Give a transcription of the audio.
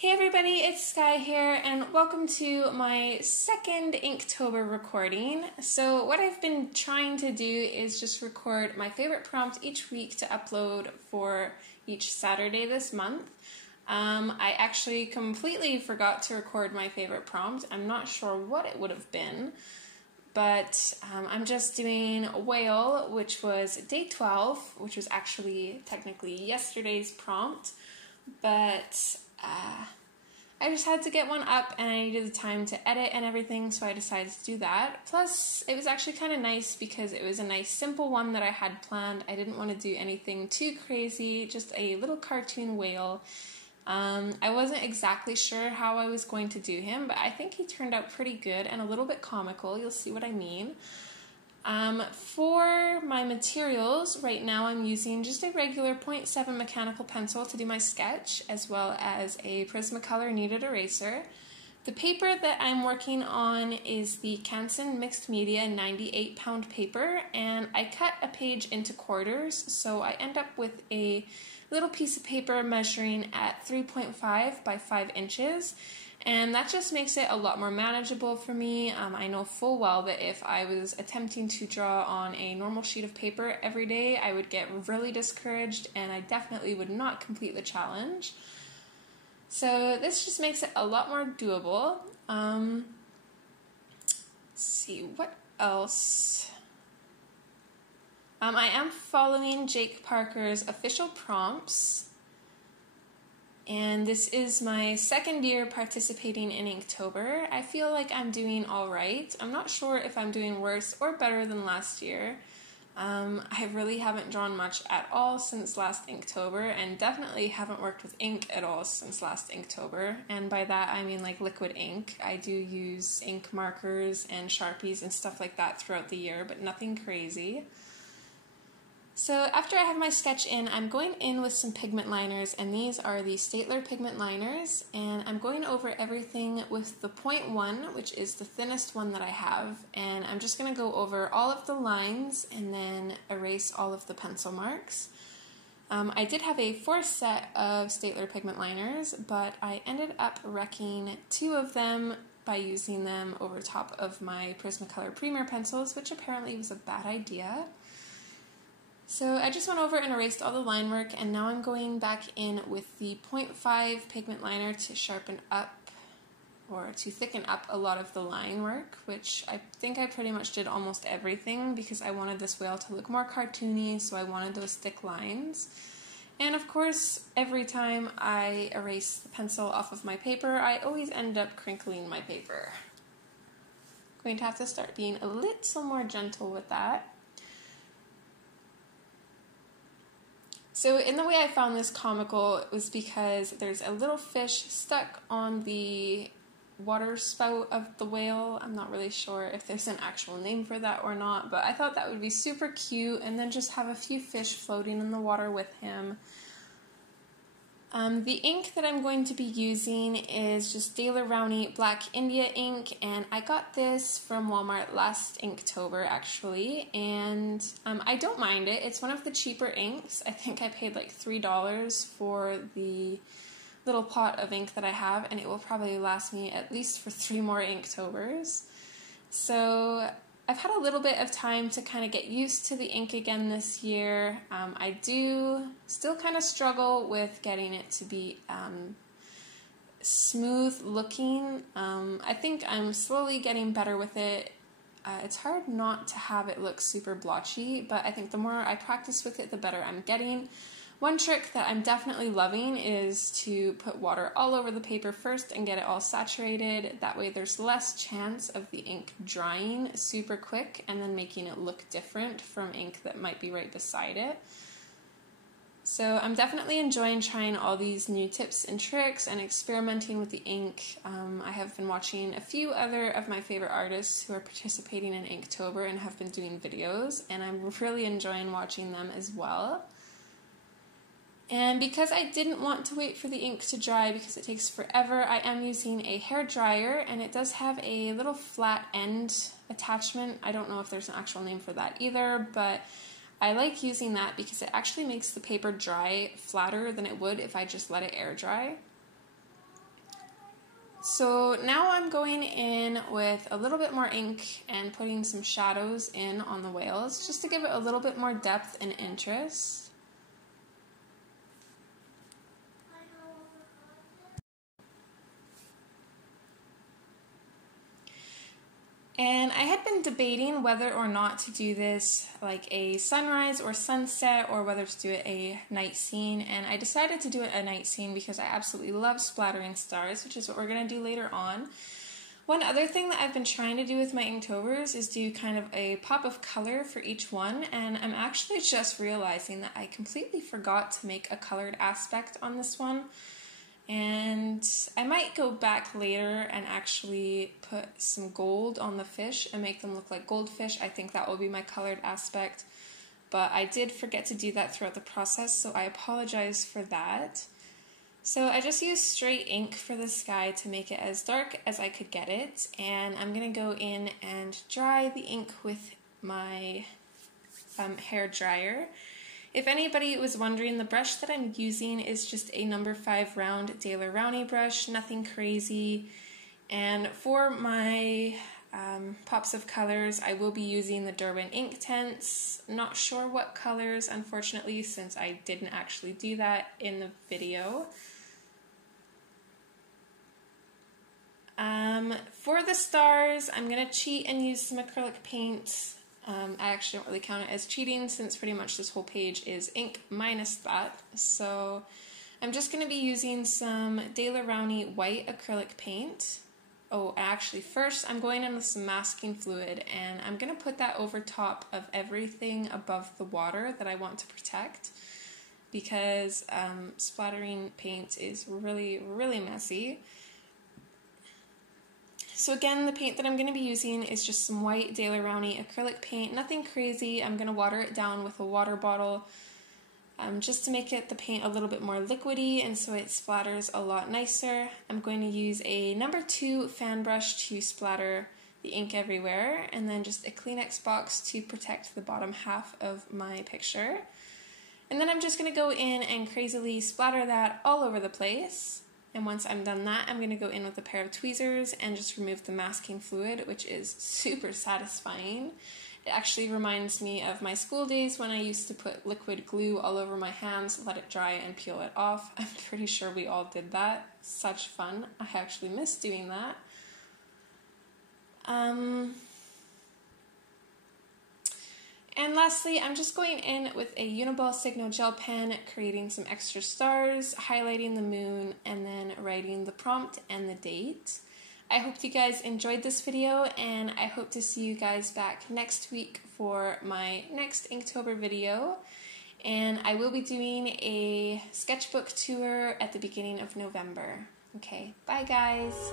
Hey everybody, it's Skyee here, and welcome to my second Inktober recording. So what I've been trying to do is just record my favorite prompt each week to upload for each Saturday this month. I actually completely forgot to record my favorite prompt. I'm not sure what it would have been, but I'm just doing Whale, which was day 12, which was actually technically yesterday's prompt, but I just had to get one up and I needed the time to edit and everything, so I decided to do that. Plus, it was actually kind of nice because it was a nice simple one that I had planned. I didn't want to do anything too crazy, just a little cartoon whale. I wasn't exactly sure how I was going to do him, but I think he turned out pretty good and a little bit comical. You'll see what I mean. For my materials, right now I'm using just a regular 0.7 mechanical pencil to do my sketch, as well as a Prismacolor kneaded eraser. The paper that I'm working on is the Canson Mixed Media 98-pound paper, and I cut a page into quarters, so I end up with a little piece of paper measuring at 3.5 by 5 inches. And that just makes it a lot more manageable for me. I know full well that if I was attempting to draw on a normal sheet of paper every day, I would get really discouraged and I definitely would not complete the challenge. So this just makes it a lot more doable. Let's see, what else? I am following Jake Parker's official prompts. And this is my second year participating in Inktober. I feel like I'm doing all right. I'm not sure if I'm doing worse or better than last year. I really haven't drawn much at all since last Inktober, and definitely haven't worked with ink at all since last Inktober. And by that I mean like liquid ink. I do use ink markers and Sharpies and stuff like that throughout the year, but nothing crazy. So after I have my sketch in, I'm going in with some pigment liners, and these are the Staedtler pigment liners, and I'm going over everything with the 0.1, which is the thinnest one that I have, and I'm just going to go over all of the lines and then erase all of the pencil marks. I did have a 4th set of Staedtler pigment liners, but I ended up wrecking 2 of them by using them over top of my Prismacolor Premier pencils, which apparently was a bad idea. So I just went over and erased all the line work, and now I'm going back in with the 0.5 pigment liner to sharpen up, or to thicken up a lot of the line work, which I think I pretty much did almost everything because I wanted this whale to look more cartoony, so I wanted those thick lines. And of course, every time I erase the pencil off of my paper, I always end up crinkling my paper. I'm going to have to start being a little more gentle with that. So in the way I found this comical, it was because there's a little fish stuck on the water spout of the whale. I'm not really sure if there's an actual name for that or not, but I thought that would be super cute, and then just have a few fish floating in the water with him. The ink that I'm going to be using is just Daler Rowney Black India ink, and I got this from Walmart last Inktober actually, and I don't mind it. It's one of the cheaper inks. I think I paid like $3 for the little pot of ink that I have, and it will probably last me at least for 3 more Inktobers. So I've had a little bit of time to kind of get used to the ink again this year. I do still kind of struggle with getting it to be smooth looking. I think I'm slowly getting better with it. It's hard not to have it look super blotchy, but I think the more I practice with it, the better I'm getting. One trick that I'm definitely loving is to put water all over the paper first and get it all saturated. That way there's less chance of the ink drying super quick and then making it look different from ink that might be right beside it. So I'm definitely enjoying trying all these new tips and tricks and experimenting with the ink. I have been watching a few other of my favorite artists who are participating in Inktober and have been doing videos, and I'm really enjoying watching them as well. And because I didn't want to wait for the ink to dry because it takes forever, I am using a hair dryer, and it does have a little flat end attachment. I don't know if there's an actual name for that either, but I like using that because it actually makes the paper dry flatter than it would if I just let it air dry. So now I'm going in with a little bit more ink and putting some shadows in on the whales just to give it a little bit more depth and interest. And I had been debating whether or not to do this like a sunrise or sunset, or whether to do it a night scene, and I decided to do it a night scene because I absolutely love splattering stars, which is what we're going to do later on. One other thing that I've been trying to do with my Inktobers is do kind of a pop of color for each one, and I'm actually just realizing that I completely forgot to make a colored aspect on this one. And I might go back later and actually put some gold on the fish and make them look like goldfish. I think that will be my colored aspect. But I did forget to do that throughout the process, so I apologize for that. So I just used straight ink for the sky to make it as dark as I could get it. And I'm going to go in and dry the ink with my hair dryer. If anybody was wondering, the brush that I'm using is just a number 5 round Daler Rowney brush, nothing crazy. And for my pops of colors, I will be using the Derwent Inktense. Not sure what colors, unfortunately, since I didn't actually do that in the video. For the stars, I'm going to cheat and use some acrylic paint. I actually don't really count it as cheating since pretty much this whole page is ink minus that. So I'm just going to be using some Daler Rowney white acrylic paint. Oh, actually first I'm going in with some masking fluid, and I'm going to put that over top of everything above the water that I want to protect, because splattering paint is really, really messy. So again, the paint that I'm going to be using is just some white Daler Rowney acrylic paint, nothing crazy. I'm going to water it down with a water bottle just to make the paint a little bit more liquidy, and so it splatters a lot nicer. I'm going to use a number 2 fan brush to splatter the ink everywhere, and then just a Kleenex box to protect the bottom half of my picture. And then I'm just going to go in and crazily splatter that all over the place. And once I'm done that, I'm going to go in with a pair of tweezers and just remove the masking fluid, which is super satisfying. It actually reminds me of my school days when I used to put liquid glue all over my hands, let it dry, and peel it off. I'm pretty sure we all did that. Such fun. I actually miss doing that. And lastly, I'm just going in with a Uniball Signo gel pen, creating some extra stars, highlighting the moon, and then writing the prompt and the date. I hope you guys enjoyed this video, and I hope to see you guys back next week for my next Inktober video. And I will be doing a sketchbook tour at the beginning of November. Okay, bye guys!